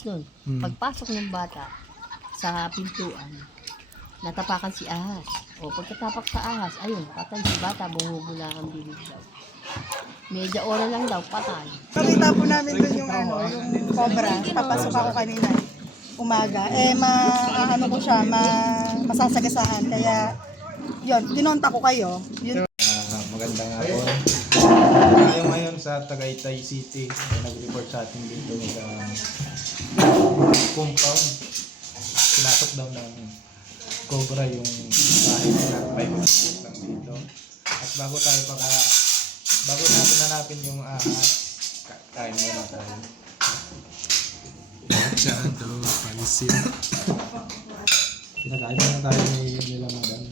Doon, pagpasok ng bata sa pintuan, natapakan si ahas. O pagkatapak sa ahas, ayun, patay si bata, bumubula ang bibig daw. Medya ora lang daw, patay. Nakita po namin doon yung yung cobra. Papasok ako kanina. Umaga. Ano ko siya, masasagasaan. Kaya, yun, kinonta ko kayo. Yun. Magandang hapon. Tayo ngayon sa Tagaytay City. Nag-report sa atin dito sa compound. Pinasok daw ng cobra yung bahay na 5 feet lang dito. At bago natin hanapin yung ahas, kain muna tayo. Masyado, pansin. Pinakain muna tayo nila madam.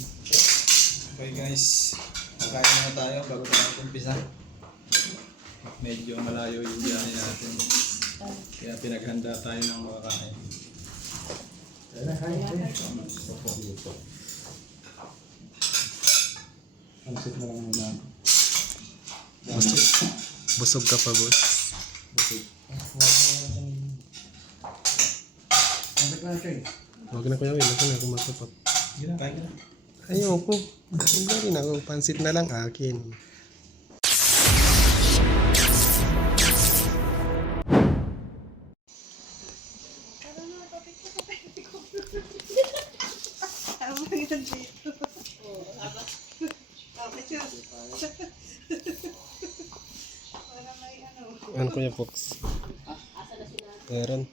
Okay guys, magkain muna tayo bago tayo umpisa. Medyo malayo yung biyahe natin. Kaya pinaghanda tayo ng mga kain. Pansit na lang muna. Busog ka pa, boss. Huwag na kuya, wala ko na kumatapat. Yun na, kain ka na. Ayoko. Hindi rin ako. Pansit na lang akin. Ano kuya, Fox? Meron.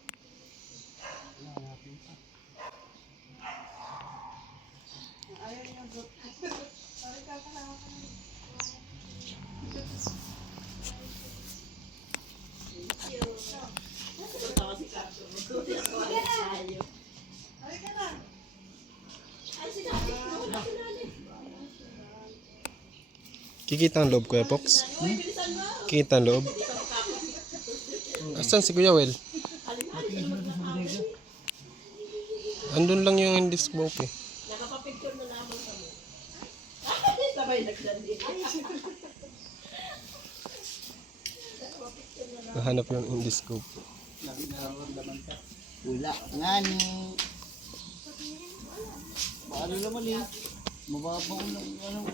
Kikita ang loob, Kuya Fox? Kikita ang loob? Asan si Kuya Wel? Andun lang yung disc smoke eh. Nakapapicture na naman kami. Sabay nagdali. Nahanap yung endoscope. Wala nga ni. Paano naman eh? Mababaw lang ano.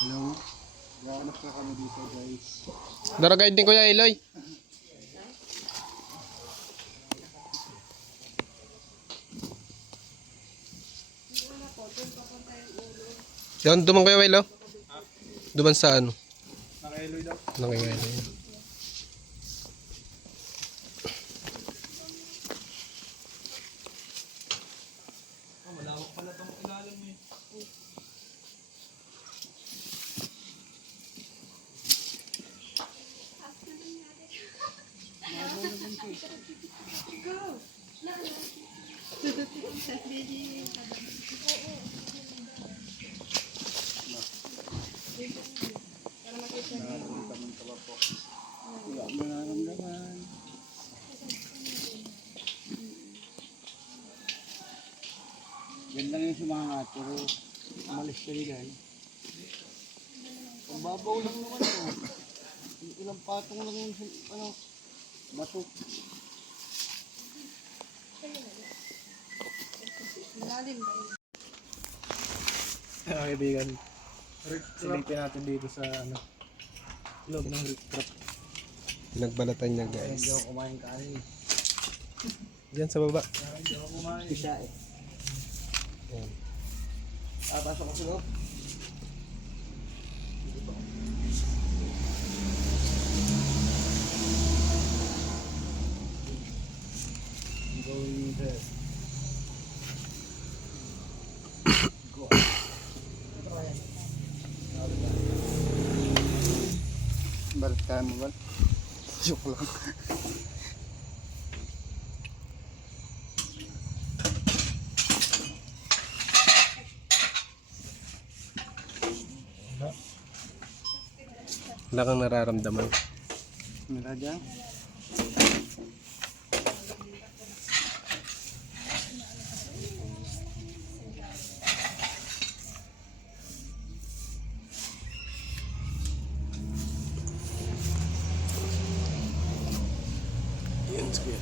Hello. Gaanap ka kami dito guys. Daragay din Kuya Eloy. Yan, duman Kuya Wel, oh. Duman sa ano? Nakailoy daw. Nakikailoy. Malawak pala itong ilalim eh. Wala mo nararamdaman. Ganda nga yung sumangat pero umalis ka rin. Ang babaw lang naman ito. Ilang patong lang yung bato. Mga kaibigan, silipin natin dito sa loob ng rip trap. Pinagbalatan niya guys. Hindi ako kumain kanin. Diyan sa baba. Hindi ako kumain. Isa eh. Yan. Pasok ko sa loob. Going there. Balik tayo mo ba? Joke lang. Wala kang nararamdaman. Wala dyan. si Kuya.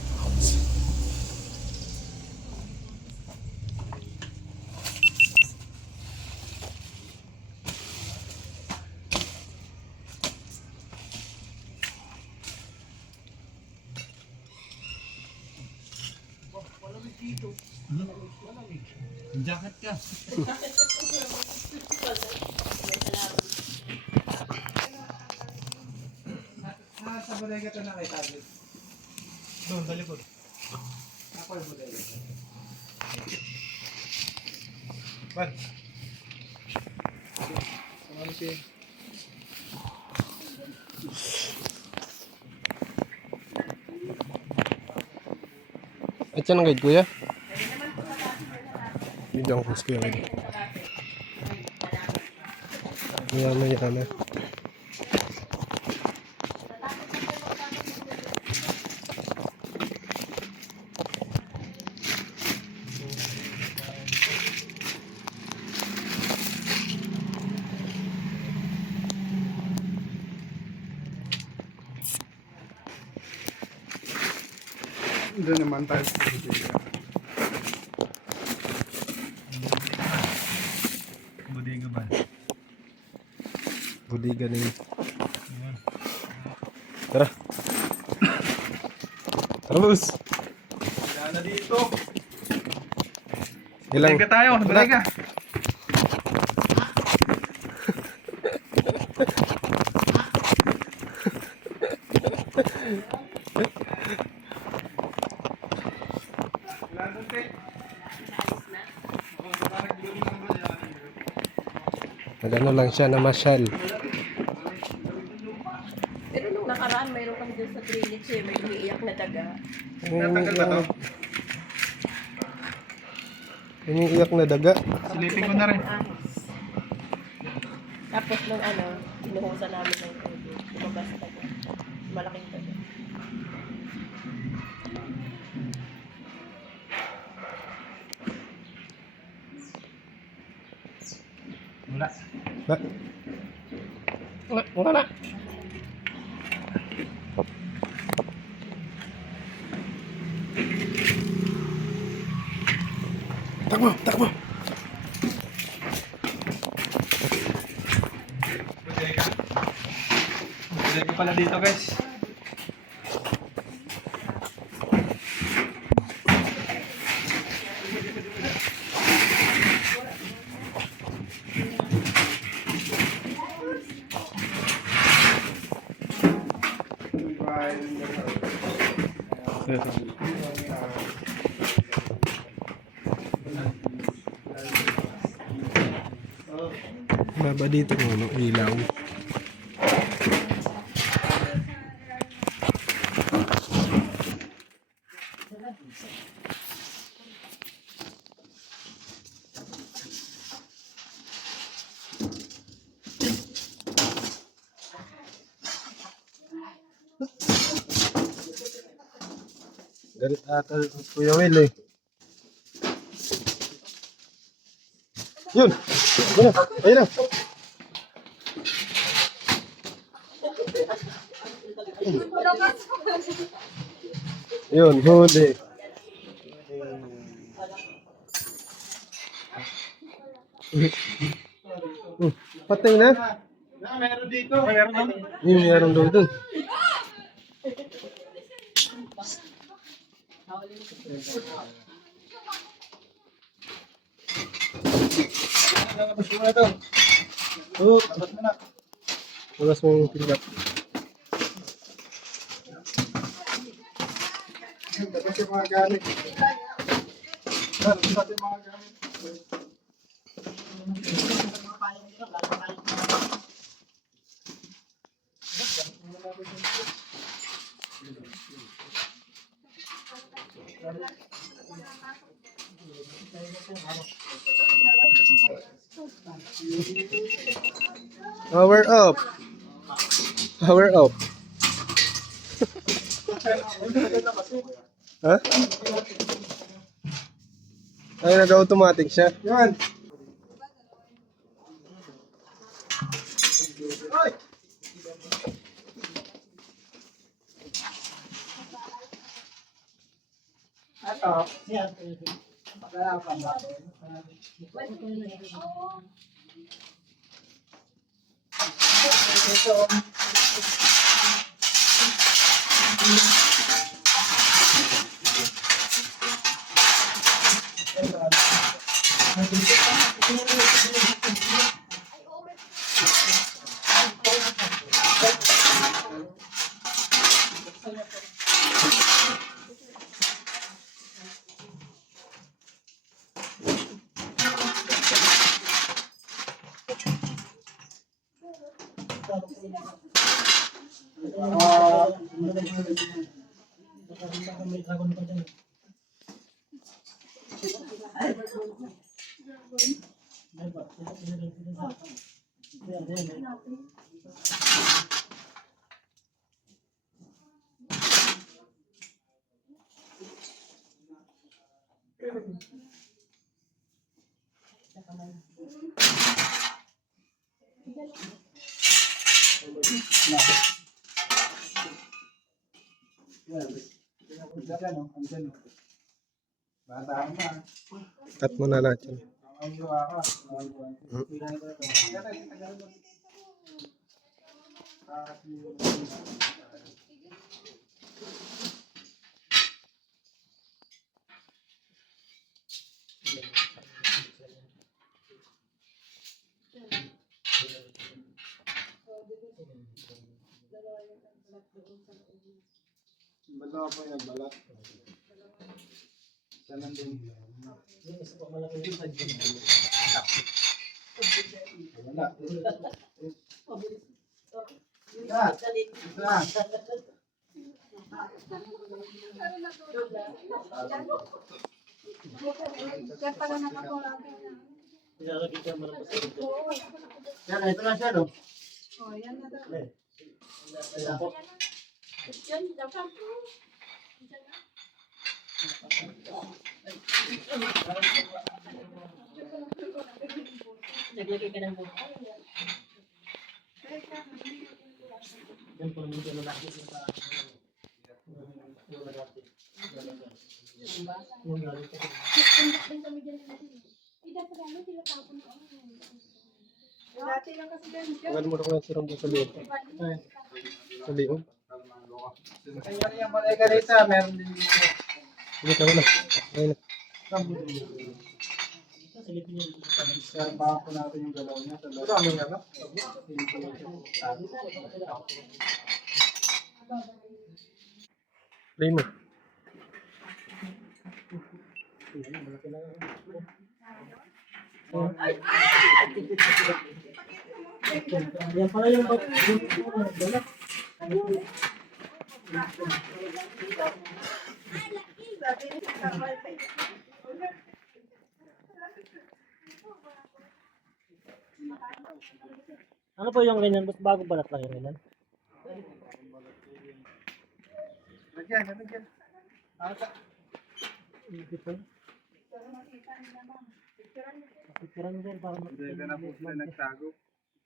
Jacket ka. Sa bodega ito na kay tablet. Doon, sa likod. Ako yung bodega. Ban. Sumali siya. At yan ang guide, Kuya. Bigyan ko si Kuya guide. Yan na. Doon naman tayo sa bodega. Bodega ba? Budiga na yun. Tara. Tara, boss. Wala na dito. Ilang? Bodega tayo, bodega. Nagano lang siya na masyal. Pero nung nakaraan, mayroon kami dun sa Trinity, may umiiyak na daga. Natanggal ba to? Umiiyak na daga. Silipin ko na rin. Ahos. Tapos nung pinuhusan namin ng tubig, lumabas na daga. Malaking daga. Wala. Na. Wala na. Takbo. Bodega. Bodega pala dito, guys. Baba dito ng ilaw. Galit ata si Kuya Will eh. Yun! Ayun na! Yun, huli. Patay na? Meron dito. Meron doon. Yung meron daw dun. Labas mo na ito. Oh, Labas mo na. labas mo yung pinap. Tapos yung mga gamit. Tapos yung mga gamit. Power up! Power up! Ha? Ay, nag-automatic siya. Yan. Cut mo na lahat yun. Ba't po yung nagbalat? Sanan din. Yan, ito na siya, no? Naglagay ka ng buka. Tagal mo na ko yung sirang doon sa loob. Sa loob. Kaya yung balay rito, meron din dito. Sige, tama na. Ayun na. Sarbahan ko natin yung galaw niya. Dami nga ba? Play mo. Yan pala yung ano po yung ganyan? Ba't bago balat lang yung ganyan? Lagyan, lagyan. Ata. Dito. Picturean mo din para Dito na po sila nagtago.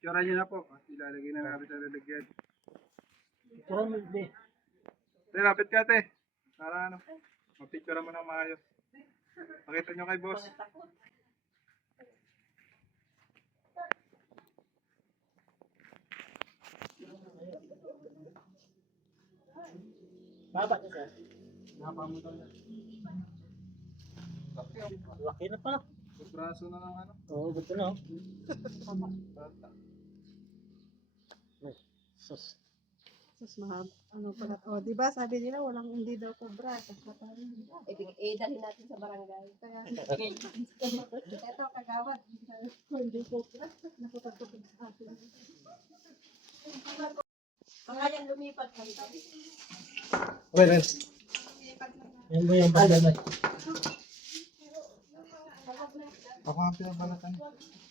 Picturean nyo na po. Ilalagay na natin sa lalagyan. Picturean mo din. Lapit ka, te. Para ano, mapicturean mo ng maayos. Pakita nyo kay boss. Baba ka sir. Napamutan na. Laki na pala. Braso na ng ano. Oo, gusto na. Bata. Sus. Sus, mahab. Ano pala? O, di ba sabi nila walang hindi daw cobra. Dalhin natin sa barangay. Kaya, ito kagawad. Hindi cobra. Nakutagtutog sa akin. Pangalan lumipat kami. Okay, Lens. Yan mo yung pagdaman. Ako ang pinabalatan.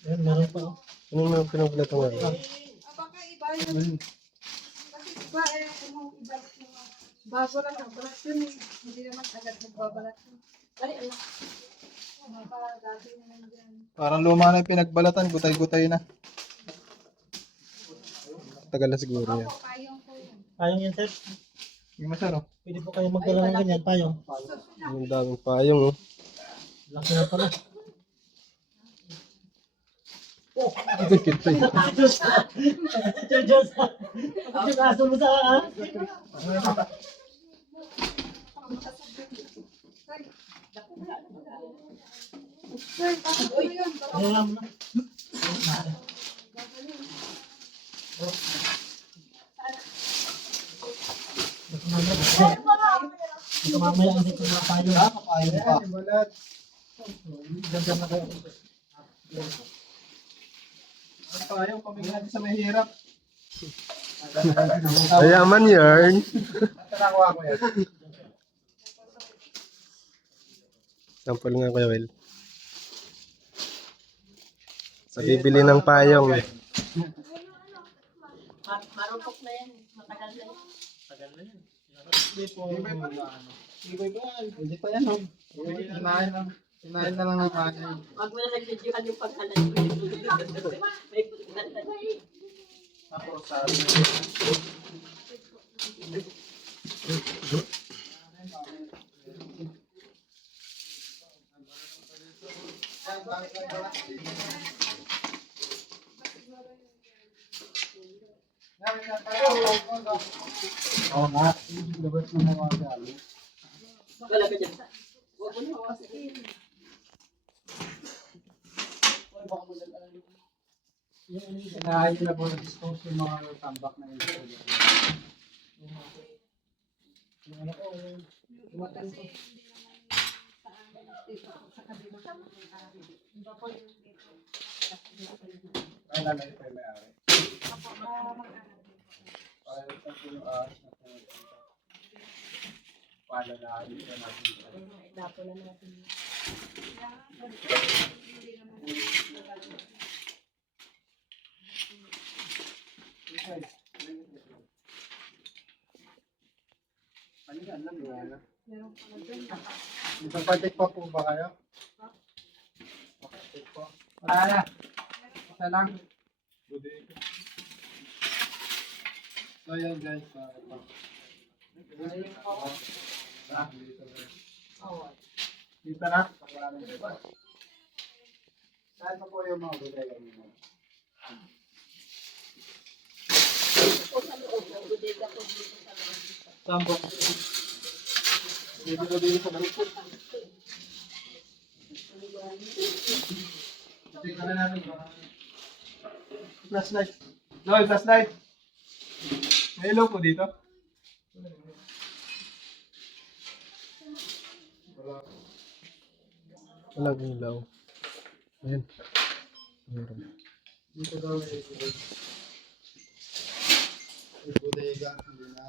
Yan, meron pa. Ano mo pinagulatan nga? Baka iba yun. Kasi iba kung ibalik yung bago lang ang balat yun eh. Hindi naman agad nagbabalat yun. Bali, ano? Dati na lang dyan. Parang luma na yung pinagbalatan. Gutay-gutay na. Tagal na siguro yan. Payong ko yun. Ayong yan sir. Yung masarap. Pwede po kayo magdala ng ganyan, payong. Ang daming payong, oh. Laki na pala. Diyos! Diyos, aso mo sa Ayan mo na. Ito mamaya ang dito mga payong. Ayun pa. Balat. Ganda na kayo. Ang tayo, kami natin sa mahirap. Mayaman yarn. Tarawa ko yan. Sample nga Kuya Will. Sa bibili ng payong. Marupok na yan. Matagal na yan. Hindi po. Hindi pa yan, oh. Sinain na lang ng kanin. Wag mo na nag-videohan yung pagkalan. May pagkalan. Tapos, sa Oo nga. Labas mo na mga galo. Wala ka dyan. Huwag mo na hawasin. Sinahin na po na-dispose yung mga tambak na ito. Ay, lalay pa yung may-ari. Para ito po yung ahas na pumunta. Palalahin ka natin. Dapo na natin. Isang project pa po ba kayo? Project po. Wala na. Isa lang. So yan guys. Dito na. Saan pa po yung mga bodega nyo? Saan po? Dito na dito sa loob. Tingnan na namin ba? Flashlight. Noy, flashlight. May ilaw po dito. Walang ilaw. Ayan. Meron. Dito daw may bodega. Hindi na.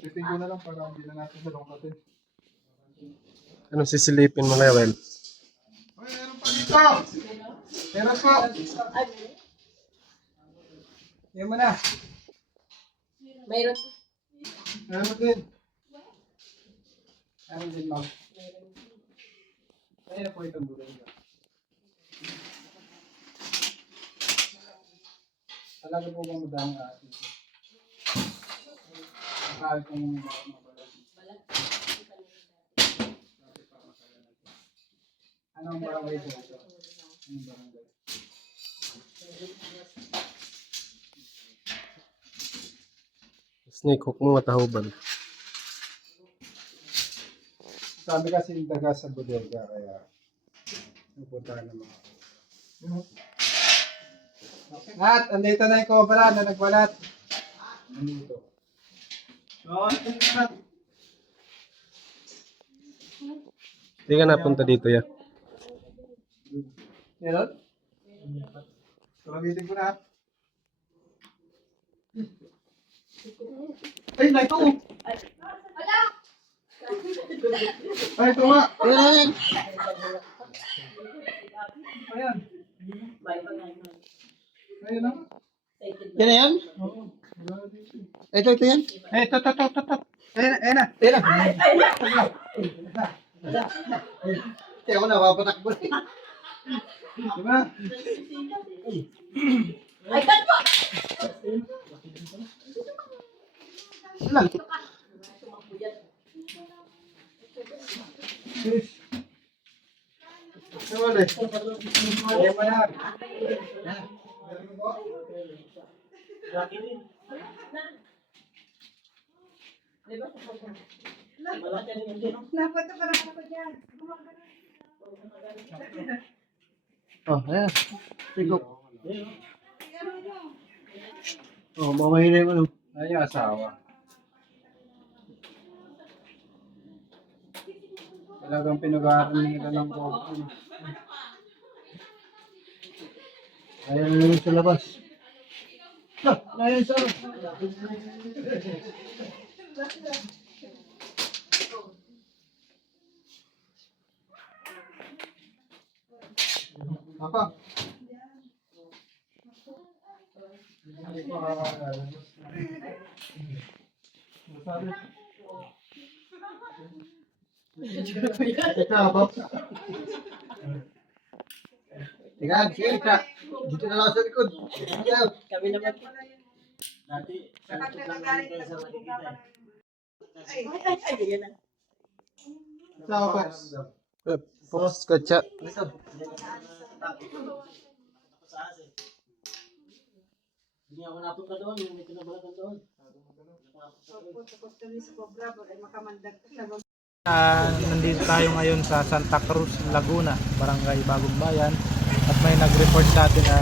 Titin ko na lang para hindi na natin salungkatin. Anong sisilipin mo Kuya Will? Uy, meron pa dito! Meron po! Yan mo na. Mayroon. Meron din. Meron din, ma'am. Ayun po itong bodega. Talaga po bang madami asin? Kahit kung mabalat. Anong barangay po ito? Anong barangay? Snake hook mo matahuban. Sabi kasi yung daga sa bodega kaya pupunta ng mga. At andito na yung cobra na nagbalat. Andito. So, Hindi ka napunta dito ya. meron? Tulabitin ko na. Ay, na ito! Ay, ito nga! Ayan. May pagkalan. Ayan lang. Yan na yan? Oo. Wala dito. Ito yan. Ito. Ayan na. Hindi ako napapatakbo. Diba? Lang. Wala eh. Ayan mo na. Oh, ayan. Tigok. Oh, mamahin na yung ano. Ay, asawa. Talagang pinag-aaral nila ng cobra. Ayan na yun sa labas. Ayan sa labas. Apa? Ito, Bob. Tingnan, sige, Ika. Dito na lang sa likod. Kami naman. Ito, Bob. Fox kaca. Ito. Hindi ako napunta doon, yung may pinabalagan doon. Nandito tayo ngayon sa Santa Cruz, Laguna, Barangay Bagong Bayan. At may nag-report sa atin na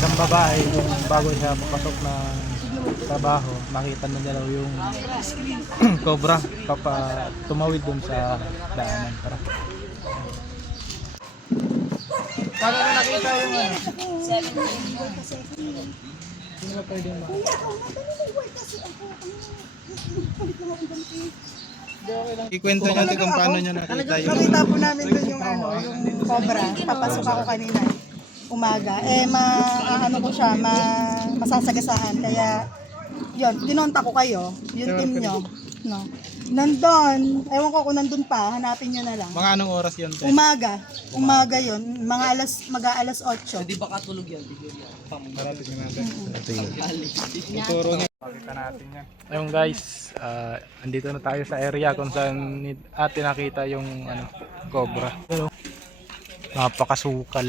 isang babae yung bago siya papasok na trabaho, nakita na niya daw yung cobra tumawid dun sa daanan. Tara. Paano na nakita yung ano? Hindi na pwede ma. Ikwento natin kung paano niya nakita yung Nakita po namin doon yung ano, yung cobra. Papasok ako kanina. Umaga. Ano ko siya, masasagasaan. Kaya, yun, kinonta ko kayo. Yung team nyo. No. Nandun, ewan ko kung nandun pa, hanapin nyo na lang. mga anong oras yun? Te? Umaga yun, mag-alas 8. Hindi ba katulog yan? Parating natin. Ituro niya. Pakita natin yan. Ayun guys, andito na tayo sa area kung saan atin nakita yung cobra. Napakasukal.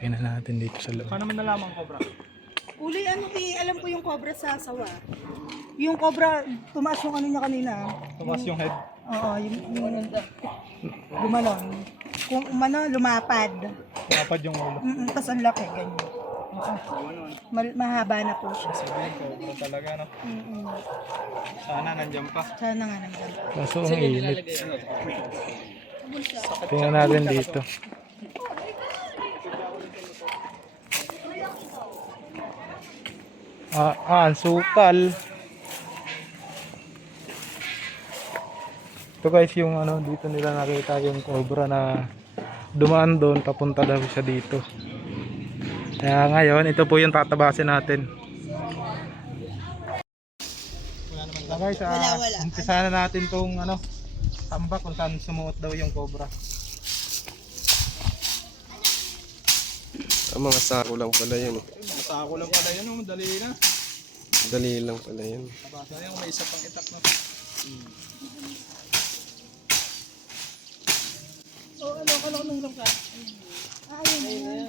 Tingnan natin dito sa loob. Paano man nalaman cobra? Uli, alam ko yung cobra sa sawa. Yung cobra, tumaas yung ano niya kanina. Tumas yung head. Oo, yung gumanon. Kung lumapad. Kapad yung ulo. Tapos ang laki, ganyan. Mahaba na po siya. Cobra talaga, no? Sana nandiyan pa. Sana nga nandiyan. Kaso ang init. Tingnan natin dito. Ang sukal. Ito guys yung dito nila nakita yung cobra na dumaan doon, papunta daw siya dito. Kaya ngayon, ito po yung tatabasin natin. Wala guys, Wala. umpisa na natin tong tambak kung saan sumuot daw yung cobra. Mga sako lang pala yan. Masako lang pala yun, madali na. Dali lang pala yan. Nabasa yung may isa pang itak na. Ano nung lupa? Ayun.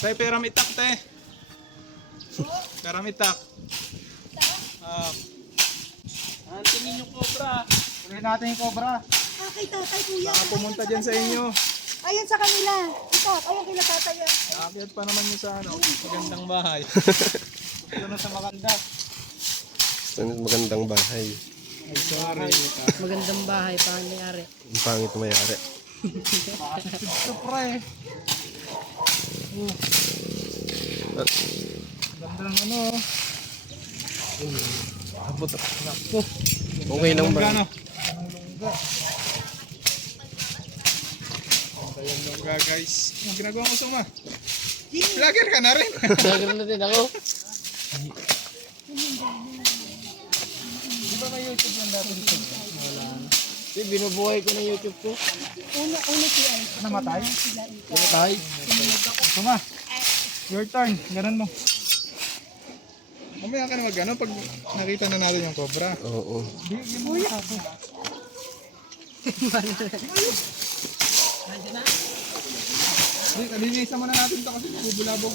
Tay, peramitak te. Peramitak. Ang tingin yung cobra. Tuloy natin yung cobra. Kay tatay, kuya. Baka pumunta dyan sa inyo. Ayun sa kanila. Ito, ayun kila tatay. Aakyat pa naman yung sa magandang bahay. Ito na sa maganda. Gusto nyo magandang bahay. Ay, sorry. Magandang bahay, pangyayari. Ang pangit mayari. Ito pre. Ganda ng Abot. Okay lang ba? Anong lungga? Ganda yung lungga guys. Ang ginagawa mo suma? Vlogger ka na rin. Vlogger na din ako. Di ba may YouTube yung dati dito? Di, binubuhay ko ng YouTube ko. Una si Ice. Namatay? Sila ito. Namatay? Tuma. Your turn. Ganun mo. Mamaya ka na mag-ano pag nakita na natin yung cobra. Oo. Di, yun mo yung ako. Di, kalinisan mo na natin ito kasi bubulabog.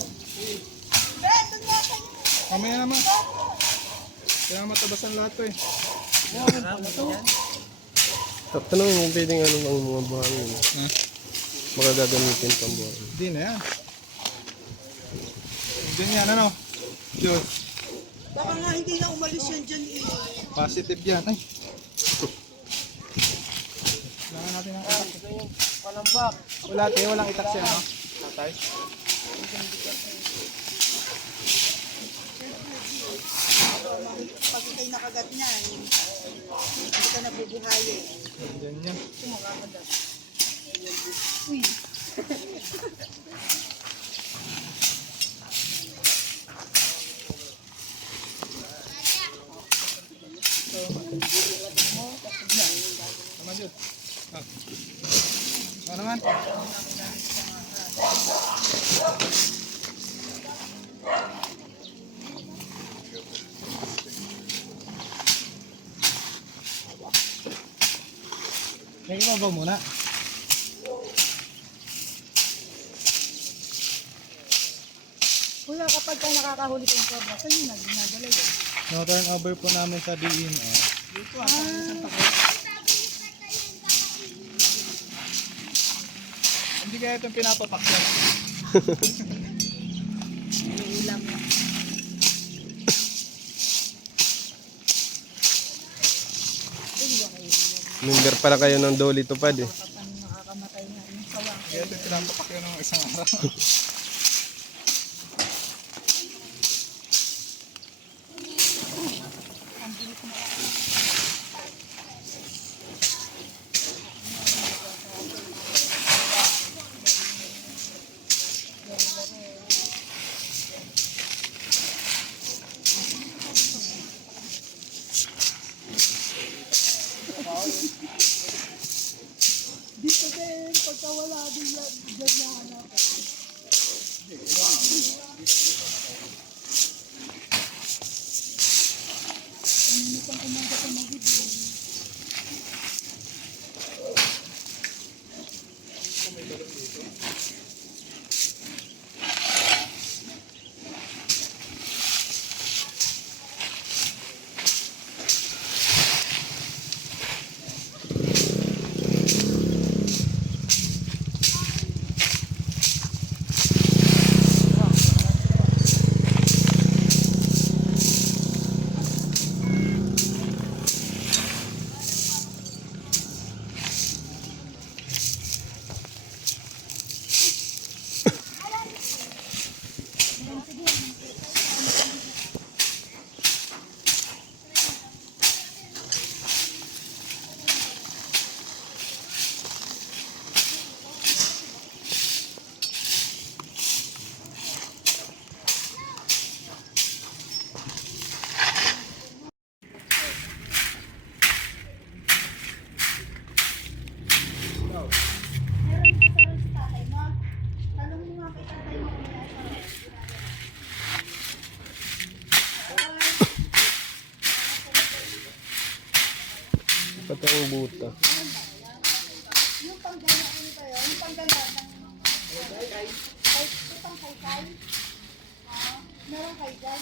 Mamaya naman. Kaya matabasan lahat to eh. Tanongin mo pwedeng ano bang mga buhangin. Ha? Magagamitin pang buhangin. Hindi na yan. Hindi yan ano. Diyos. Baka nga hindi na umalis yan dyan eh. Positive yan. Ay. Kailangan natin ng itak. Palambak. Wala tayo, walang itak siya, no? Tatay. Pag ikay nakagat niyan, hindi ka nabubuhayin. Diyan yan. Uy. Naman yun. Ah. Ano naman? Tingin mo ba muna? Kuya, kapag ka nakakahuli kang cobra, saan yun ginadala yun? No turn over po namin sa DNR. Hindi kaya itong pinapapak yan. Ulam. Member pala kayo ng Dolly Tupad eh. Nakakamatay na yung sawa. Kaya itong pinapapak yan ng isang araw. Dito din, pagka wala din yan, dyan niya hanapin. Kanina pang umaga sa magiging. Pati ang buta. Yung panggana, ano tayo? Yung panggana ng... Yung pangkaykay? Meron kayo dyan?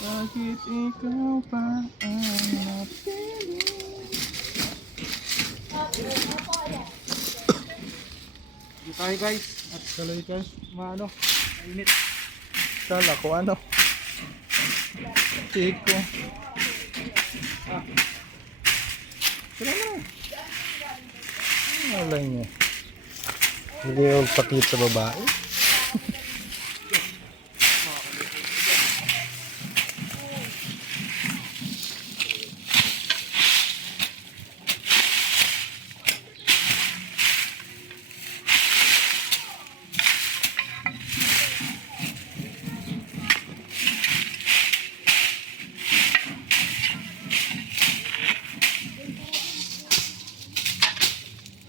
Bakit ikaw pa ang napili? tayo guys. At tuloy guys. Maano. Mainit. Kala ko ano. Chico. Sila na. Wala niya. Hindi yung pakit sa babae.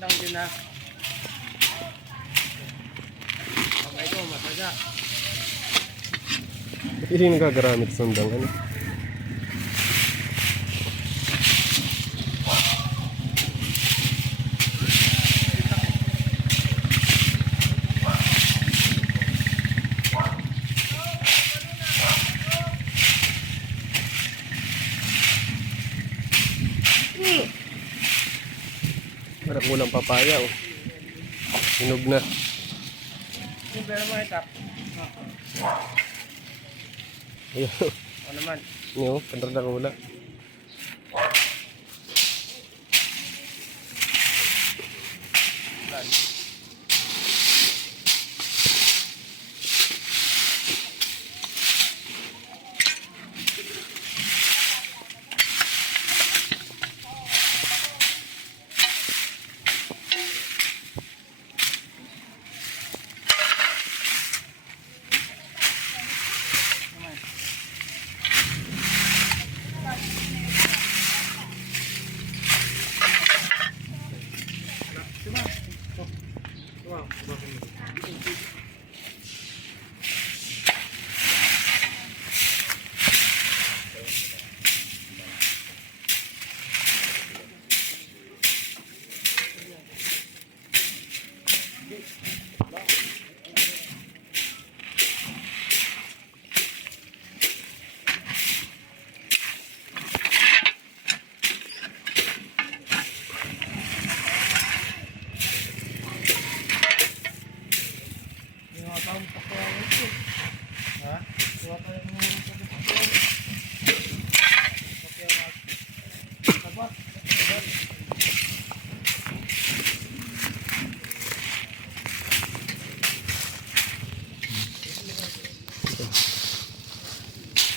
Lang din na. Okay ko, mataga. Hindi nagagaramit sa sandang ano. Parang kulang papaya oh. Hinog na. Yung pera mo itap. Ayun. Ano naman? Niyo, pandar na kula.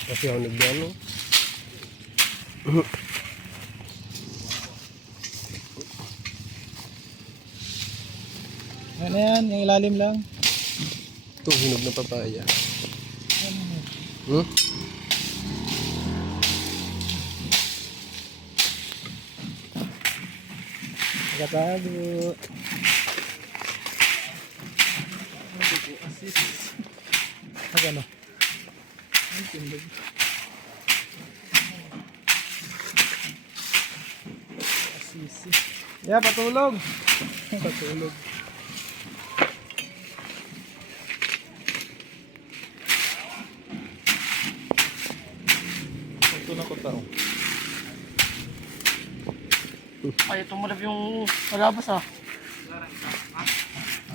Kasi ako nagdano. Ano yan? Yung ilalim lang. Ito, hinog na papaya. Hmm? Nagatago. Ano? Ang tindog. Asisi. Yeah, patulog. Patulog. Ito na ko tao. Ay, tumulab yung malabas ah.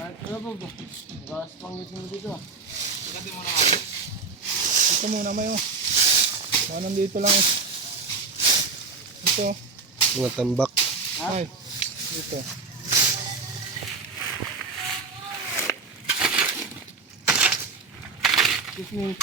Ay, tumulab to. Gas pang mo dito ah. Ito muna mayo. Mga nandito lang. Ito. Mga tambak. Ay. Ito. Excuse me.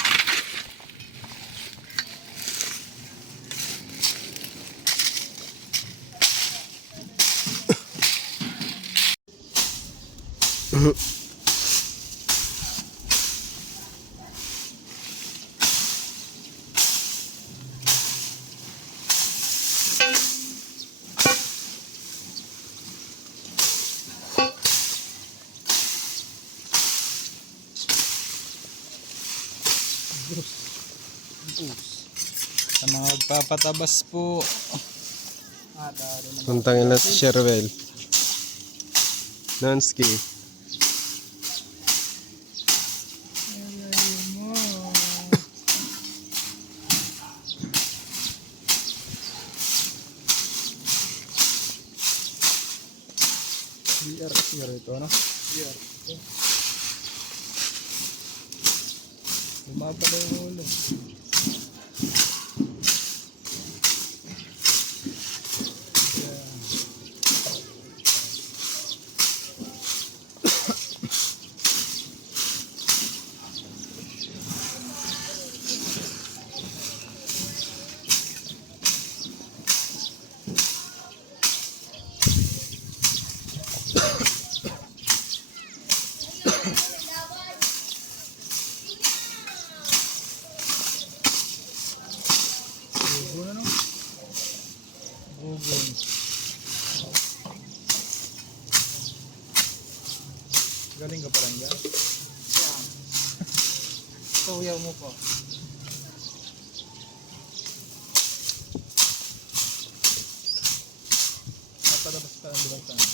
Sa mga magpapatabas po. Puntang ina si Sherwell. Nonski. BR ito, ano? Lumapala yung ulo. Gugun ano? Gugun. Galing ka parang yan? Tuyaw mo po. Natalabas pa ang bilang saan.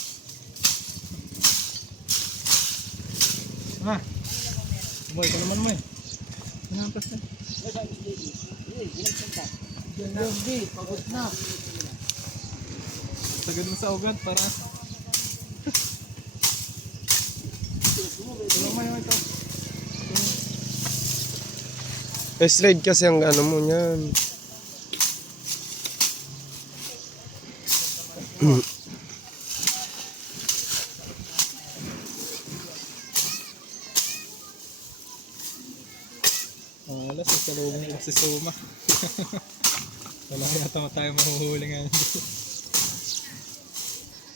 Boy, ito naman mo eh. Pinampas na. Pagod na. Sagad mo sa ugat para. Tulong mo yung ito. Slide kasi ang ano mo niyan. Alas, sa loob ng si Suma. Wala yata tayo mahuhuli ngayon.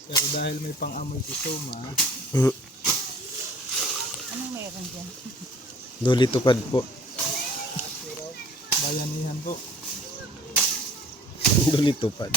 Pero dahil may pang-amoy si Suma, Anong meron dyan? Duli tupad po. bayanihan po. Duli tupad.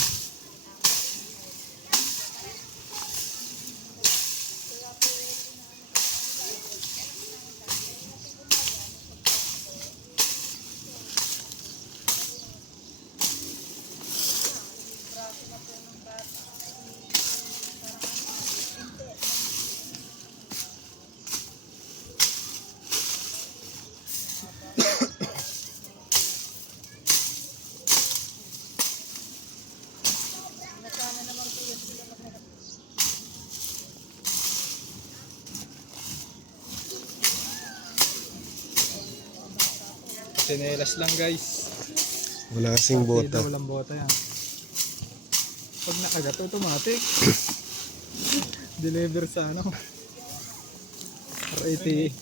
Sinelas lang guys. Wala kasing bota. Dito walang bota yan. Pag nakagat, automatic. Deliver sa ano. RATE.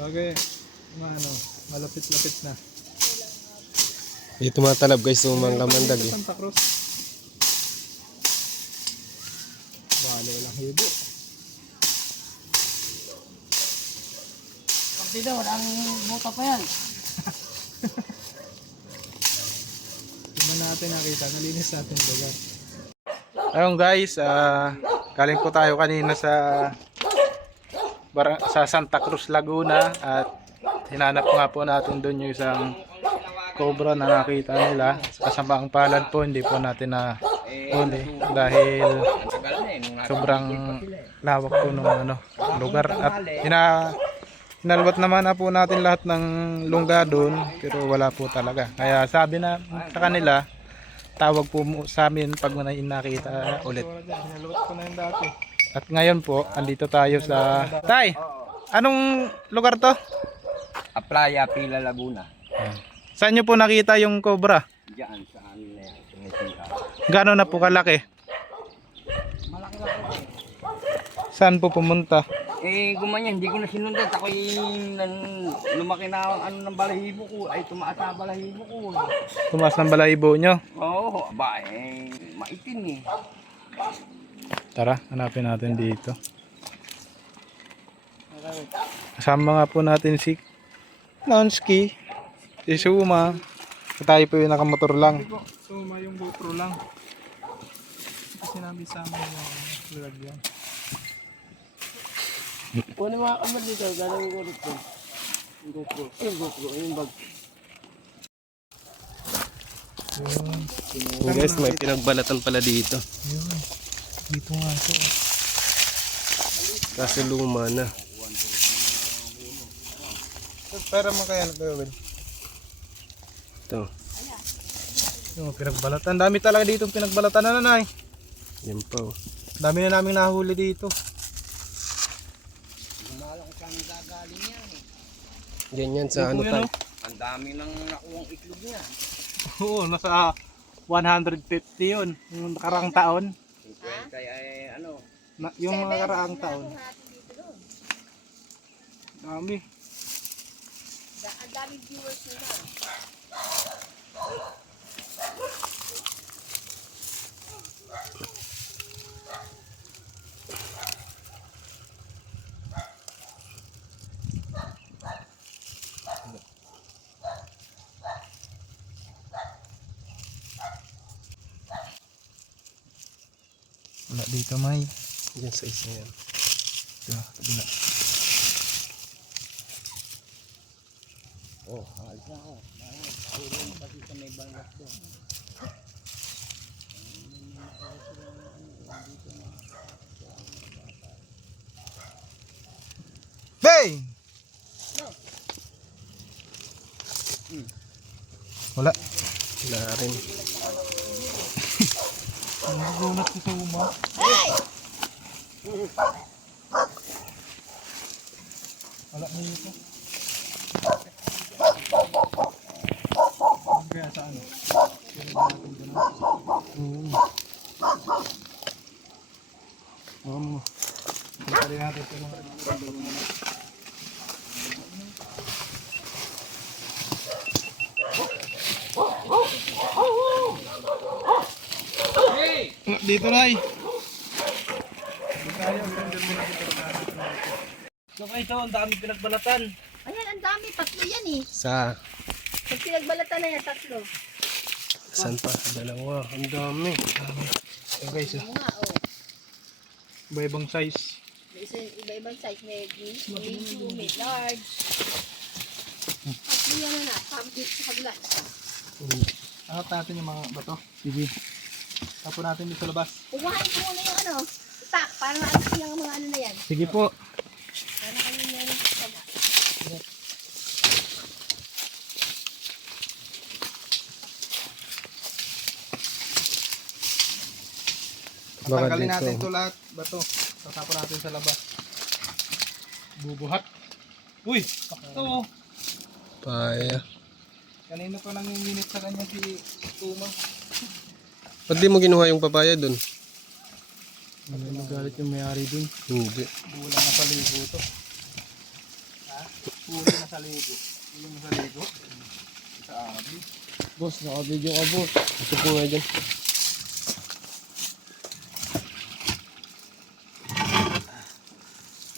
Bagay, malapit-lapit na. May tumatalab guys, sumang kamandag eh. Santa Cruz. Bale, walang hibo. Dito, walang buta pa yan. Tingnan natin, nakita, nalinis natin yung lugar. Ayun guys, galing po tayo kanina sa Santa Cruz, Laguna at hinanap nga po natin doon yung isang cobra na nakita nila. Sa kasamang palad po, hindi po natin na huli dahil sobrang lawak po ng lugar at hinalwat naman na po natin lahat ng lungga doon pero wala po talaga. Kaya sabi na sa kanila, tawag po sa amin pag may nakita ulit. Hinalwat ko na yung dati. At ngayon po, andito tayo sa... Tay! Anong lugar to? Playa Pila Laguna. Saan nyo po nakita yung cobra? Diyan sa ano na yan, Tunisia. Gano'n na po kalaki? Saan po pumunta? Gumanyan, hindi ko na sinundan. Ako'y lumaki na ang ano ng balahibo ko. Ay, tumaas na ang balahibo ko. Tumaas ng balahibo nyo. Oo, maitim eh. Tara, hanapin natin dito. Kasama nga po natin si Nonsky, si Suma. Tayo po yung nakamotor lang. Suma yung GoPro lang. Kasi namin sama yung lalagyan. Kung ano mga kamad dito, galang ko rito. Yung GoPro. Yung GoPro, yung bag. Guys, may pinagbalatan pala dito. Yun. Dito nga ito. Kaso luma na. Pera mo kaya nagawin. Ito. Yung pinagbalatan. Dami talaga dito pinagbalatan na nanay. Yan pa oh. Dami na namin nahuli dito. Ganyan sa ano Yung tayo. yan, Ang dami nang nakuwang itlog niya. Oo, nasa 150 yun. Yung nakaraang taon. 50 ay ano. Yung mga nakaraang taon. Dami. Ang daming viewers nila. Wala dito may. Yan sa isa yan. Ito, kabila. Oh, alis na ako. Puro na kasi sa may bangat doon. Bang! Wala. Wala rin. Ang gugunat si Suma. Wala na dito. Kaya sa ano? Pagkali natin ito ng dito na eh. So kayo ito, ang dami pinagbalatan. Ayan, ang dami. Tatlo yan eh. Sa Pag pinagbalatan na yan, tatlo. saan pa? Dalawa. Ang dami. Ayan guys, Oo nga, oh. iba-ibang size. May iba-ibang size. May medium, may large. Tatlo yan na. Pag-dip sa kabila. Angat natin yung mga bato. Sige. Tapon natin dito sa labas. Kumain ko muna yung ano. Tak, para maalis yung mga ano na yan. Sige po. Para kami meron sa kabila. Baka Tanggalin dito. natin ito lahat. Bato. Tatapon natin sa labas. Bubuhat. Uy! Sakto. Paya. Kanina pa nang minute sa kanya si Tuma. Ba't di mo kinuha yung papaya dun? Magalit yung may-ari dun. Hindi. Bulang na sa libo to. Ha? Bulang na sa libo. Bulang na sa libo. Sa abi. Boss, naka-video ka boss. Ito po nga dyan.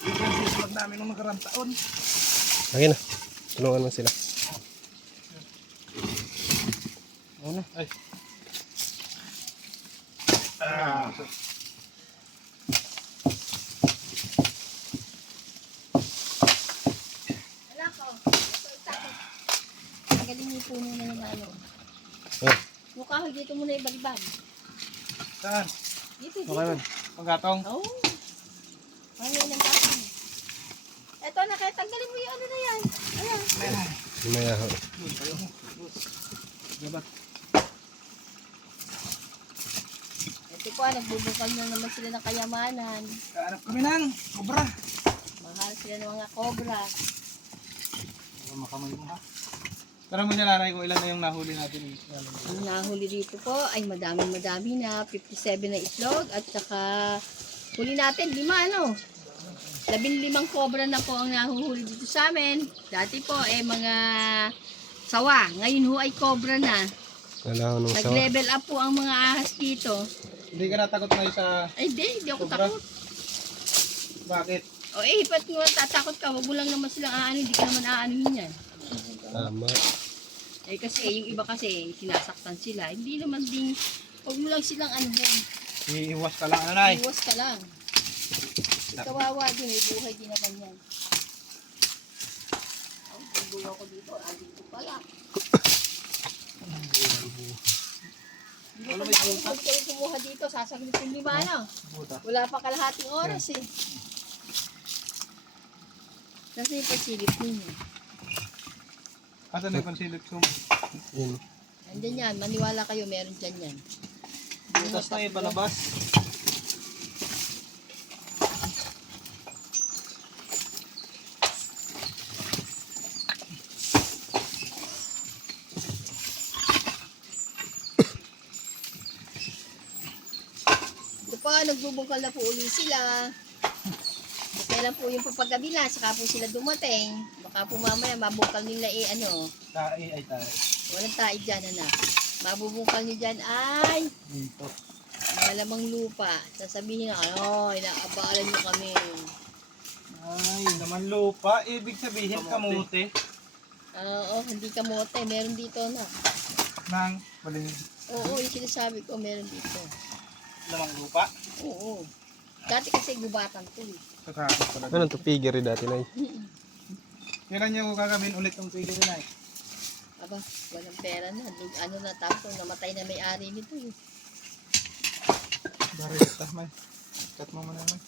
Yung sislag namin nung nakarang taon. Lagi na. Tulungan mo sila. Ano? Ay. Wala ko. Ito, itakot. Magaling yung puno na yung ano. Oh. Mukha ko dito muna yung baliban. Saan? Dito, dito. Okay man. Pagkatong. Oo. Ano yun ang tapang? Eto na, kaya tanggalin mo yung ano na yan. Ayan. Lumaya ho. Dapat. Ito po, nagbubukal na naman sila ng kayamanan. Kaanap kami ng cobra. Mahal sila ng mga cobra. Makamay mo ha. Tara mo siya nanay kung ilan na yung nahuli natin. Ang nahuli dito po ay madami na. 57 na itlog at saka huli natin 5 ano. 15 cobra na po ang nahuhuli dito sa amin. Dati po mga sawa. Ngayon ho ay cobra na. Wala ko nung sawa. Nag-level up po ang mga ahas dito. Hindi ka natakot na sa... Ay hindi ako Cobra? takot. Bakit? O ba't nga tatakot ka? Wag mo lang naman silang aano, hindi ka naman aanuhin yan. Tama. Kasi yung iba kasi sinasaktan sila. Hindi naman din, wag mo lang silang anuhin. Iiwas ka lang nanay. Iwas ka lang. Kawawa din, may buhay din naman yan. Ang bubuha ko dito, andito pala. Hindi pa namin huwag kayo kumuha dito, sasaglitin 5 ano. Wala pa kalahating oras eh. Kasi yung pasilip ninyo. Asan na yung pansilip ko? Yun. Andyan yan, maniwala kayo, meron dyan yan. Butas na yung palabas. nagbubungkal na po uli sila. Kailan po yung papagabila, saka po sila dumating. Baka po mamaya mabungkal nila Tae ay tae. walang tayo dyan, anak. Mabubungkal nyo dyan ay Dito. malamang lupa. Sasabihin na, inaabalan nyo kami. Ay, naman lupa. Ibig sabihin kamote. Oo, hindi kamote. Meron dito, anak. Nang baling Oo, yung sinasabi ko, meron dito. lamang lupa. Oo. Dati kasi gubatan to eh. Kakakot pala. Ano to, figure dati na Kailan niyo gagawin ulit ng figure na eh? Aba, walang pera na. Ano na, tapos namatay na may-ari nito eh. Barita, may. Cut mo muna, may.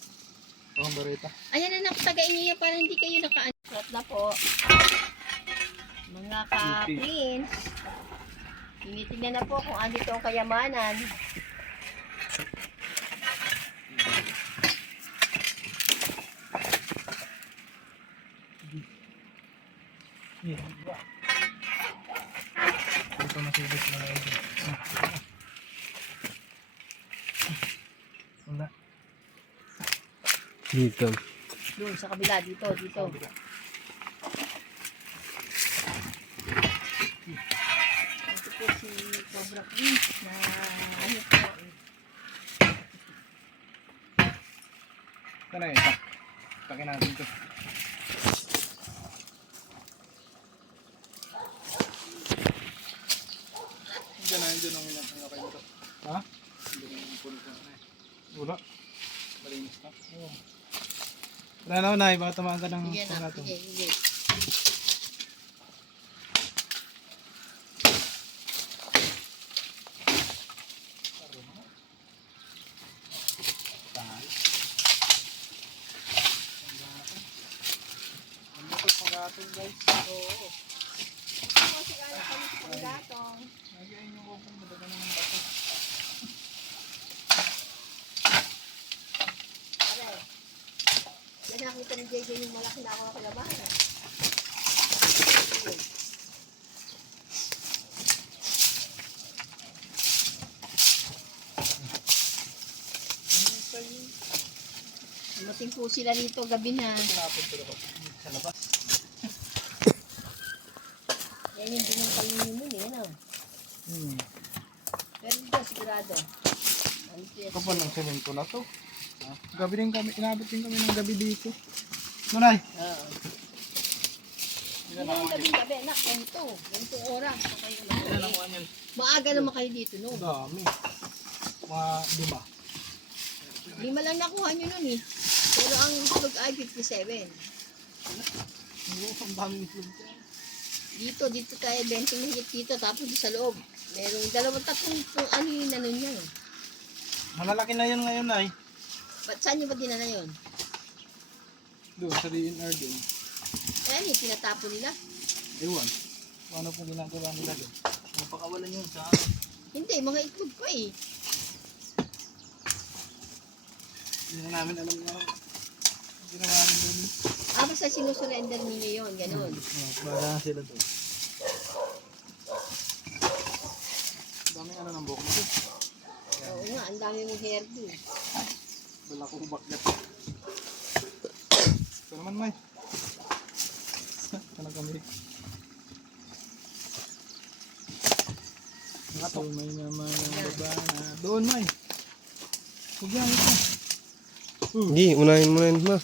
Oh, barita. Ayan na, nakatagain niyo yan para hindi kayo naka-unshot na po. Mga ka-prince. Tinitingnan na po kung ano ito ang kayamanan. Ito masibis na lang. Wala. dito. Doon sa kabila, dito. Ito po si Cobra Prince na ano po. Ito na ito. Takin natin ito. Diyan ang minapang kayo ito. Ha? Wala. Malinis na. Oo. Wala na, Unay. Baka tamaan ka ng Sige na, pangatong. sige. Pangatong, guys. Oo. Kasi kaya kami sa panggatong. Nagyayin yung kung madaga na ng bato. Pare, yan nakita ni JJ yung malaki na ako na kalabahan. Dumating po sila rito gabi na. Tinapon ko ako sa labas. Yan yung binungkal ninyo nun eh, ano? Pero dito, sigurado. Ano po yan? Kapal ng semento na to. Gabi din kami, inabot din kami ng gabi dito. Nunay! Oo. Hindi naman gabi, anak. Ganito oras. Pa kayo naman. Maaga naman kayo dito, no? Dami. Mga 5. 5 lang nakuha nyo nun eh. Pero ang itlog ay 57. Ang daming itlog dyan. Dito tayo, 20 minutes dito. Tapos sa loob. Merong 2-3 ano yung nanon niya eh. Malalaki na yun ngayon ay. Ba't saan nyo ba dinala yun? Doon sa DNR din. Ayan eh, tinatapo nila. Ewan. Paano pong ginagawa nila doon? Napakawalan yun sa Hindi, mga itlog ko eh. Hindi na namin alam nga. Ginawa namin doon. Basta sinusurrender ninyo yun, ganun. Baga sila doon. Daming ano ng buhok na doon. Oo nga, ang dami mong hairdo. Bala ko bakit. Ito naman, May. Kanang kami. So, may naman ang baba na. Doon, May. Huwag yan, ito. Hindi, unahin mo na yun, ma.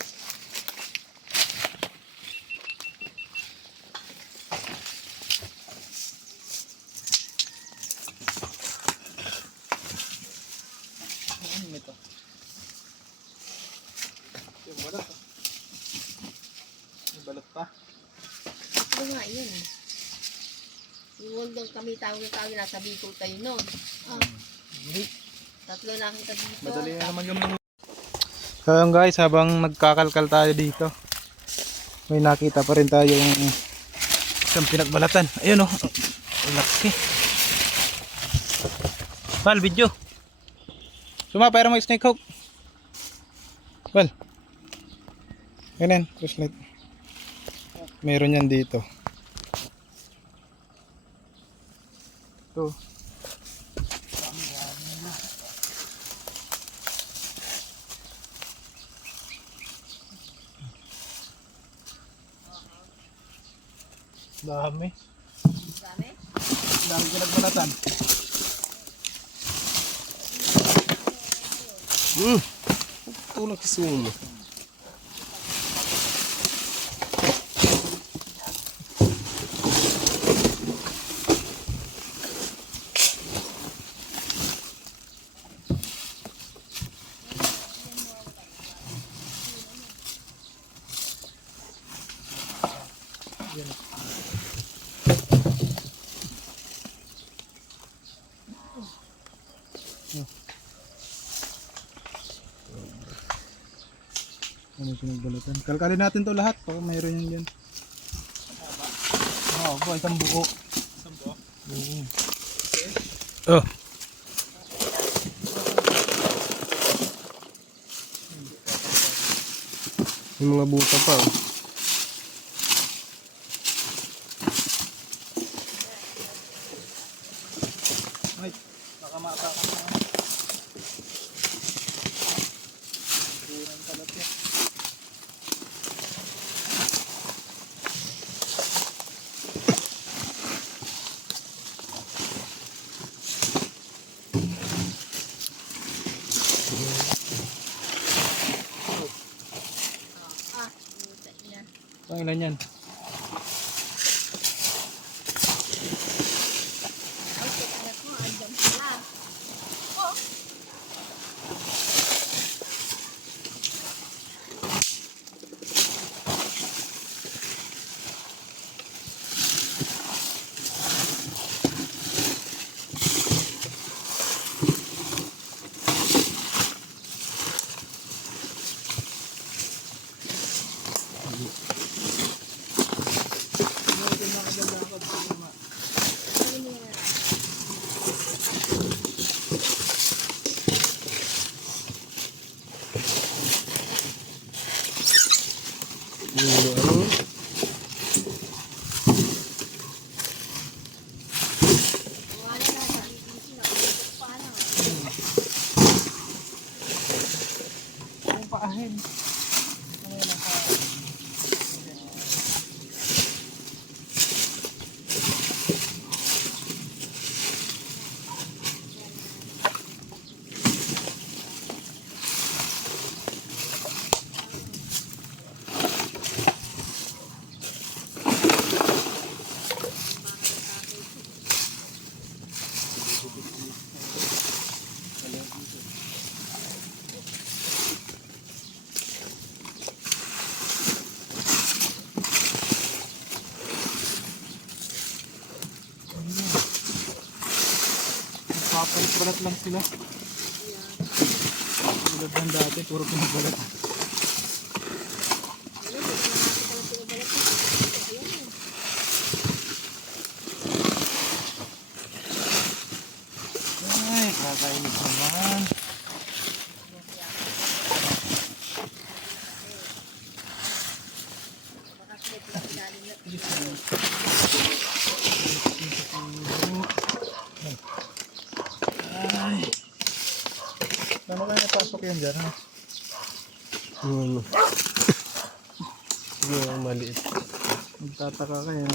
Ano ito? Yung balat. May balat pa. Ito nga, yun eh. Yung waldong kami tawag-tawag nasa Bicol tayo noon. Tatlo na kita dito. Madali na naman yung So yun guys, habang nagkakalkal tayo dito, may nakita pa rin tayong isang pinagbalatan. Ayun oh, laki. Val, video. Suma, pero may snake hook. Val. Ganyan, flashlight. Meron yan dito. Ito. Dami. Dami pinagbalatan. Tulak sumo. Ano pinagbalatan? Kalkalin natin to lahat. Baka mayroon yan dyan. Oo, isang buo. Oh. May mga buta pa. Oh. Ay, baka maatakan na. Pangilan yan? Ano? Ang paahin. Papalit-balat lang sila. Tulad ng dati, puro pinagbalat. Ay, kakainis naman. Ay. Paano kaya napasok yan dyan? Ha? Ano? Yung maliit. Magtataka kayo.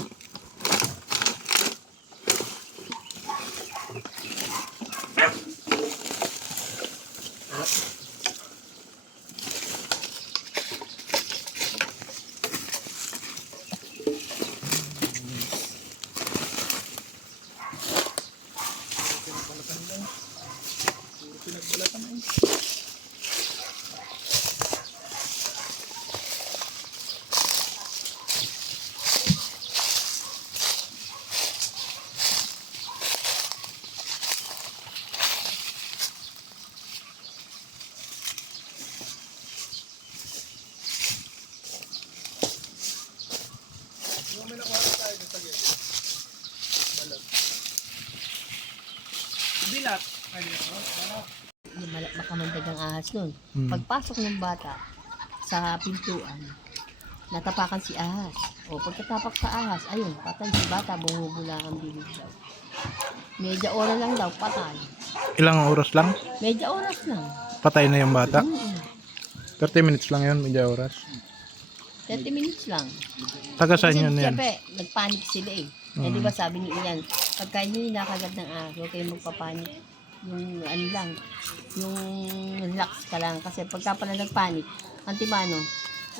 Bilat. Yung makamandag ang ahas nun. Pagpasok ng bata sa pintuan, natapakan si ahas. O pagkatapak sa ahas, ayun, patay si bata, bumubula ang bibig daw. Medya oras lang daw, patay. Ilang oras lang? Medya oras lang. Patay na yung bata. 30 Mm. minutes lang yun, medya oras. 30 minutes lang. Taga saan yun yan? Siyempre, nagpanik sila eh. Eh, di ba sabi ni Ian, pagka nyo nakagat ng ahas, huwag kayong magpapanik. Yung ano lang, yung relax ka lang. Kasi pagka pala nagpanik, antimano,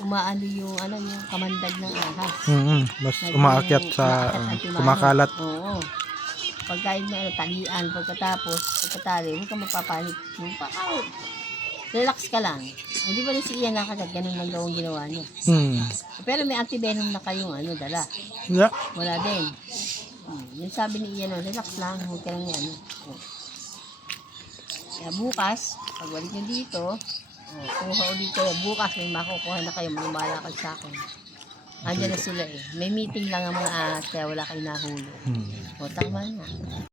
umaano yung, ano, yung kamandag ng ahas. Mas umaakyat sa antimano. kumakalat. Oo. Pagka yung talian, pagkatali, huwag ka magpapanik. Yung pakawit. Relax ka lang. Hindi ba rin si Ian nakagat, ganun lang daw ang ginawa niya. Pero may antivenom na kayong dala. Yeah. Wala din. Yung sabi ni Ian, relax lang, huwag ka lang yan. Kaya bukas, pagbalik nyo dito, kuha ulit kayo. Bukas may makukuha na kayo, lumalakad sa akin. Andiyan na sila eh. May meeting lang ang mga ahas, kaya wala kayo nahulog. O, tama na.